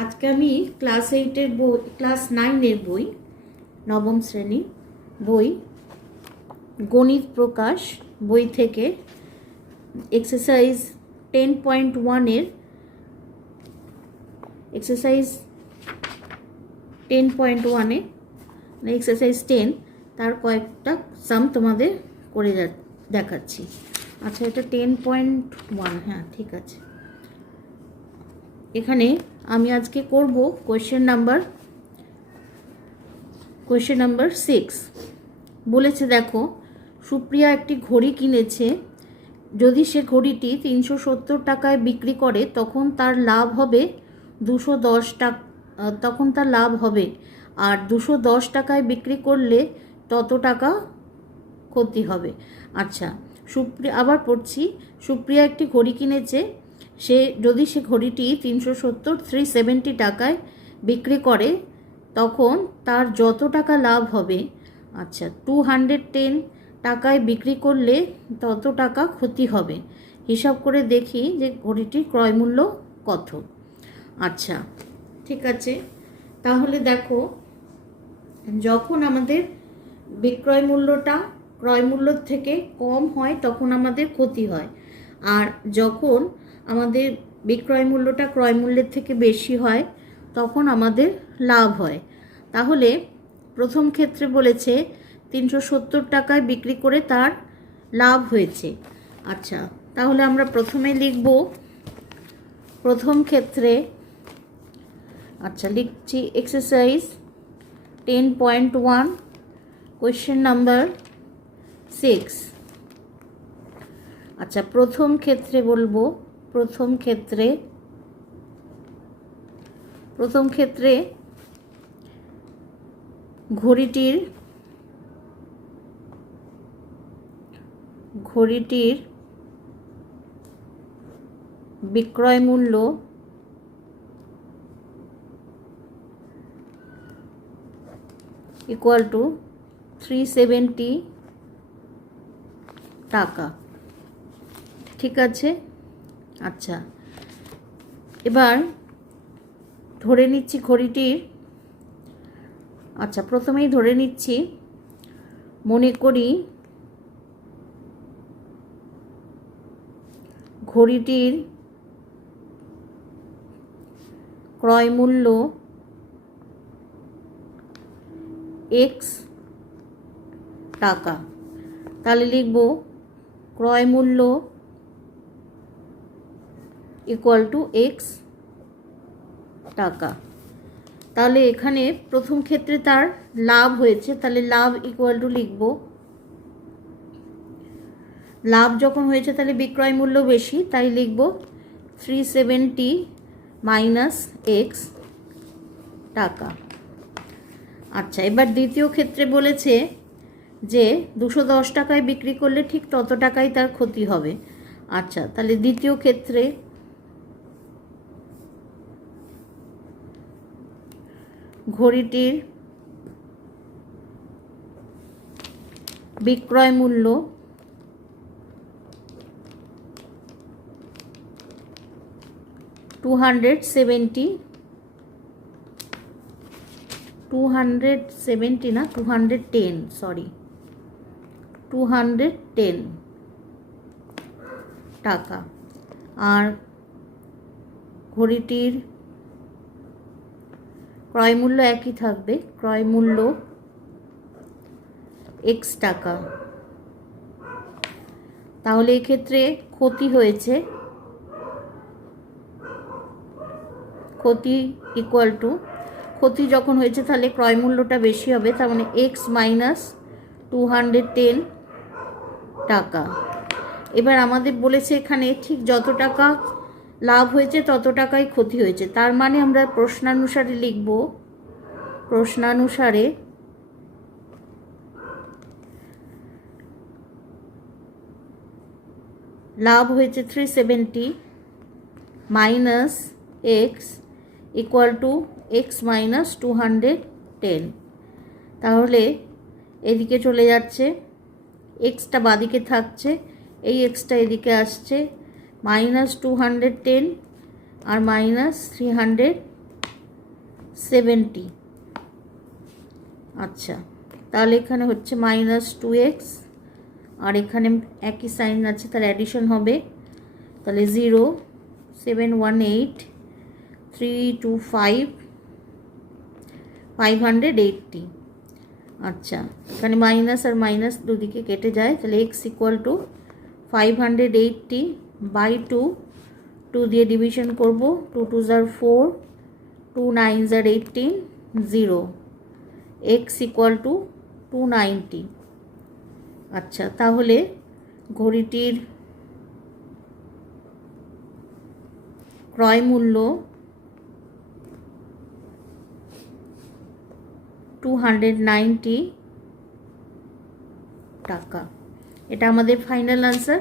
আজকে আমি ক্লাস 8-এর বই, ক্লাস 9-এর বই, নবম শ্রেণী বই গণিত প্রকাশ বই থেকে এক্সারসাইজ 10.1-এর এক্সারসাইজ 10.1-এ এক্সারসাইজ 10 তার কয়েকটা সাম তোমাদের করে দেখাচ্ছি। আচ্ছা, এটা 10.1, হ্যাঁ ঠিক আছে। এখানে আমি আজকে করব কোয়েশ্চেন নাম্বার 6। বলেছে দেখো, সুপ্রিয়া একটি ঘড়ি কিনেছে। যদি সে ঘড়িটি 370 টাকায় বিক্রি করে তখন তার লাভ হবে 210 টাকা। আর 210 টাকায় বিক্রি করলে তত টাকা ক্ষতি হবে। আচ্ছা, আবার পড়ছি। সুপ্রিয়া একটি ঘড়ি কিনেছে। যদি সে ঘড়িটি 370 টাকায় বিক্রি করে তখন তার যত টাকা লাভ হবে, আচ্ছা 210 টাকায় বিক্রি করলে তত টাকা ক্ষতি হবে। হিসাব করে দেখি যে ঘড়িটির ক্রয় মূল্য কত। আচ্ছা ঠিক আছে, তাহলে দেখো, যখন আমাদের বিক্রয় মূল্যটা ক্রয় মূল্যর থেকে কম হয় তখন আমাদের ক্ষতি হয়, আর যখন আমাদের বিক্রয় মূল্যটা ক্রয় মূল্যের থেকে বেশি হয় তখন আমাদের লাভ হয়। তাহলে প্রথম ক্ষেত্রে বলেছে 370 টাকায় বিক্রি করে তার লাভ হয়েছে। আচ্ছা, তাহলে আমরা প্রথমে লিখব প্রথম ক্ষেত্রে। আচ্ছা, লিখছি এক্সারসাইজ 10.1 কোয়েশ্চেন নাম্বার 6। আচ্ছা, প্রথম ক্ষেত্রে বলবো, প্রথম ক্ষেত্রে ঘড়িটির বিক্রয় মূল্য ইকুয়াল টু 370 টাকা। ঠিক আছে। আচ্ছা, এবার ধরে নিচ্ছি ঘড়িটির, আচ্ছা প্রথমেই ধরে নিচ্ছি, মনে করি ঘড়িটির ক্রয় মূল্য x টাকা। তাহলে লিখব ক্রয় মূল্য ইকুয়াল টু x টাকা। তাহলে এখানে প্রথম ক্ষেত্রে তার লাভ হয়েছে, তাহলে লাভ ইকুয়াল টু লিখব, লাভ যখন হয়েছে তাহলে বিক্রয় মূল্য বেশি, তাই লিখব 370 মাইনাস x টাকা। আচ্ছা, এবার দ্বিতীয় ক্ষেত্রে বলেছে যে 210 টাকায় বিক্রি করলে ঠিক তত টাকাই তার ক্ষতি হবে। আচ্ছা, তাহলে দ্বিতীয় ক্ষেত্রে ঘড়িটির বিক্রয় মূল্য $270 না 210, সরি 210 টাকা। আর ঘড়িটির ক্রয় মূল্য একই থাকবে, ক্রয় মূল্য x টাকা। তাহলে এক্ষেত্রে ক্ষতি হয়েছে, ক্ষতি ইকুয়াল টু, ক্ষতি যখন হয়েছে তাহলে ক্রয় মূল্যটা বেশি হবে, তার মানে x মাইনাস 210 টাকা। এবার আমাদের বলেছে এখানে ঠিক যত টাকা লাভ হয়েছে তত টাকাই ক্ষতি হয়েছে, তার মানে আমরা প্রশ্নানুসারে লিখব, প্রশ্নানুসারে লাভ হয়েছে 370 minus x equal to x minus 210। তাহলে এদিকে চলে যাচ্ছে, এক্সটা বাদিকে থাকছে, এই এক্সটা এদিকে আসছে, -210 আর -310 70। আচ্ছা, তাহলে এখানে হচ্ছে -2x, আর এখানে একই সাইন আছে, তাহলে অ্যাডিশন হবে, তাহলে 0 718 325 580। আচ্ছা, এখানে মাইনাস আর মাইনাস দুদিকে কেটে যায়, তাহলে x ইকুয়াল টু 580 বাই 2 দিয়ে ডিভিশন করব, 2 2 * 4, 2 9 * 18, 0, x ইকুয়াল টু 290। আচ্ছা, তাহলে ঘড়িটির ক্রয় মূল্য 290 টাকা। এটা আমাদের ফাইনাল আনসার,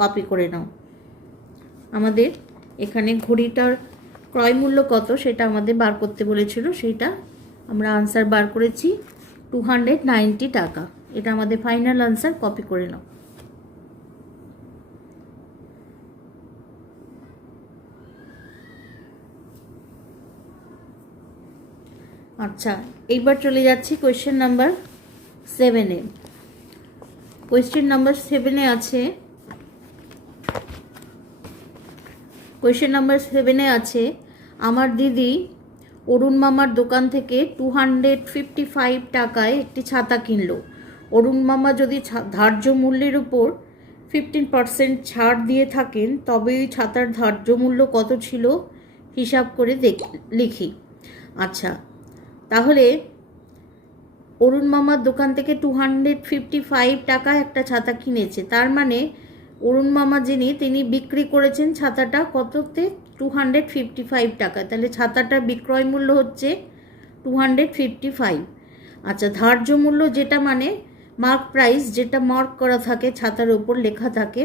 কপি করে নাও। আমাদের এখানে ঘড়িটার ক্রয় মূল্য কত সেটা আমাদের বার করতে বলেছিল, সেইটা আমরা আনসার বার করেছি 290 টাকা। এটা আমাদের ফাইনাল আনসার, কপি করে নাও। আচ্ছা, এইবার চলে যাচ্ছি কোয়েশ্চেন নাম্বার 7-এ। কোয়েশ্চেন নাম্বার 7-এ আছে, কোয়েশ্চেন নাম্বার 7-এ আছে, আমার দিদি অরুণ মামার দোকান থেকে 255 টাকায় একটি ছাতা কিনলো। অরুণ মামা যদি ধার্য মূল্যের উপর 15% ছাড় দিয়ে থাকেন, তবে ওই ছাতার ধার্য মূল্য কত ছিল হিসাব করে লিখি। আচ্ছা, তাহলে অরুণ মামার দোকান থেকে 255 টাকায় একটা ছাতা কিনেছে, তার মানে অরুণ মামা তিনি বিক্রি করেছেন ছাতাটা কততে, 255 টাকা। তাহলে ছাতাটার বিক্রয় মূল্য হচ্ছে 255। আচ্ছা, ধার্য মূল্য যেটা মানে মার্ক প্রাইস, যেটা মার্ক করা থাকে ছাতার ওপর লেখা থাকে,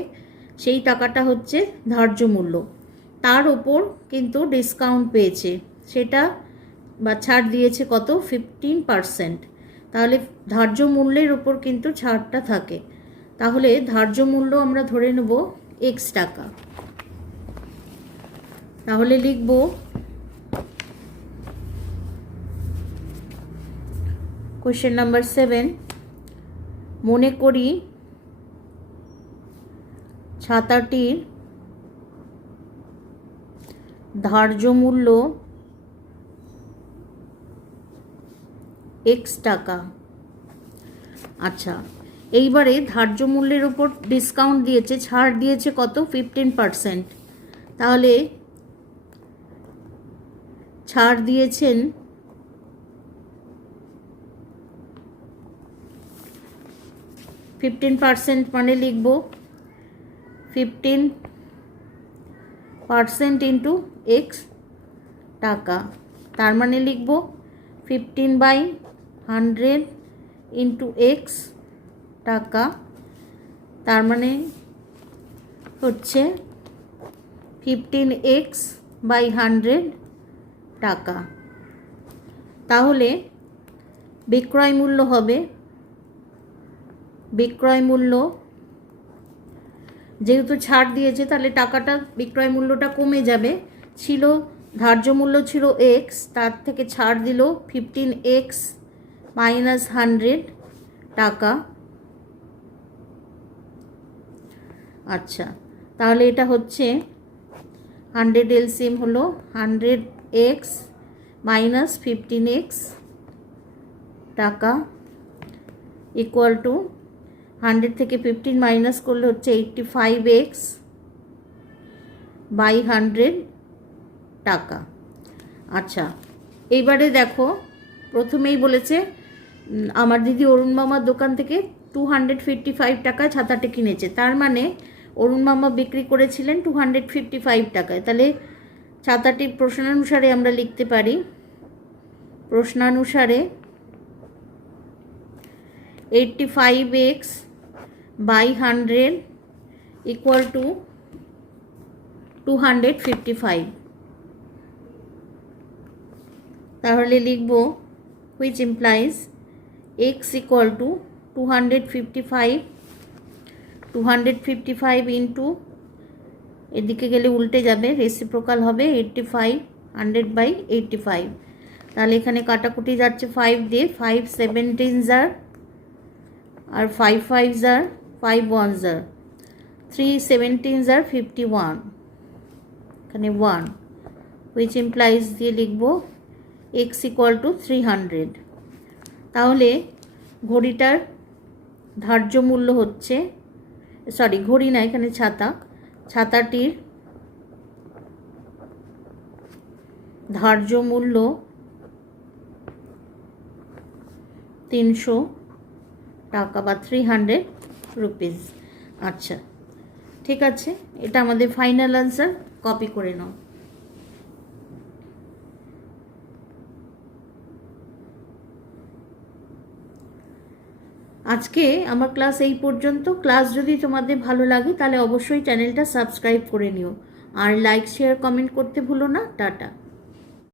সেই টাকাটা হচ্ছে ধার্য মূল্য। তার ওপর কিন্তু ডিসকাউন্ট পেয়েছে, সেটা বা ছাড় দিয়েছে কত, 15%। তাহলে ধার্য মূল্যের ওপর কিন্তু ছাড়টা থাকে। তাহলে ধার্য মূল্য আমরা ধরে নেব x টাকা। তাহলে লিখব কোয়েশ্চেন নাম্বার 7, মনে করি ছাতাটির ধার্য মূল্য x টাকা। আচ্ছা, এইবারে ধার্য মূল্যের উপর ডিসকাউন্ট দিয়েছে, ছাড় দিয়েছে কত, 15%। তাহলে ছাড় দিয়েছেন 15%, মানে লিখব 15% ইন্টু x টাকা, তার মানে লিখব 15/100 ইন্টু x টাকা, তার মানে হচ্ছে 15x/100 টাকা। তাহলে বিক্রয় মূল্য হবে, বিক্রয় মূল্য যেহেতু ছাড় দিয়েছে তাহলে টাকাটা, বিক্রয় মূল্যটা কমে যাবে। ছিল ধার্য মূল্য ছিল x, তার থেকে ছাড় দিল 15x-100 টাকা। আচ্ছা, তাহলে এটা হচ্ছে 100 এলসিএম হলো 100x মাইনাস 15x টাকা ইকুয়াল টু 100 থেকে 15 মাইনাস করলে হচ্ছে 85x/100 টাকা। আচ্ছা, এইবারে দেখো, প্রথমেই বলেছে আমার দিদি অরুণ মামার দোকান থেকে 255 টাকায় ছাতাটি কিনেছে, তার মানে অরুণ মামা বিক্রি করেছিলেন 255 টাকায়। তাহলে ছাতাটির প্রশ্নানুসারে আমরা লিখতে পারি, প্রশ্নানুসারে 85x/100 ইকুয়াল টু 255। তাহলে লিখব which implies x equal to 255 into, এদিকে গেলে উল্টে যাবে, রেসিপ্রোকাল হবে 85, 100/85। তাহলে এখানে কাটাকুটি যাচ্ছে 5 দিয়ে, 5 17 জার আর 5 5 জার, 5 1 জার, 3 17 জার 51, এখানে 1, which implies দিয়ে লিখব x equal to 300। তাহলে ঘড়িটার ধার্য মূল্য হচ্ছে, সরি ঘড়ি না, এখানে ছাতা, ছাতাটির ধার্য মূল্য 300 টাকা বা 300 রুপিস। আচ্ছা ঠিক আছে, এটা আমাদের ফাইনাল আনসার, কপি করে নাও। আজকে আমার ক্লাস এই পর্যন্ত। ক্লাস যদি তোমাদের ভালো লাগে তাহলে অবশ্যই চ্যানেলটা সাবস্ক্রাইব করে নিও, আর লাইক শেয়ার কমেন্ট করতে ভুলো না। টাটা।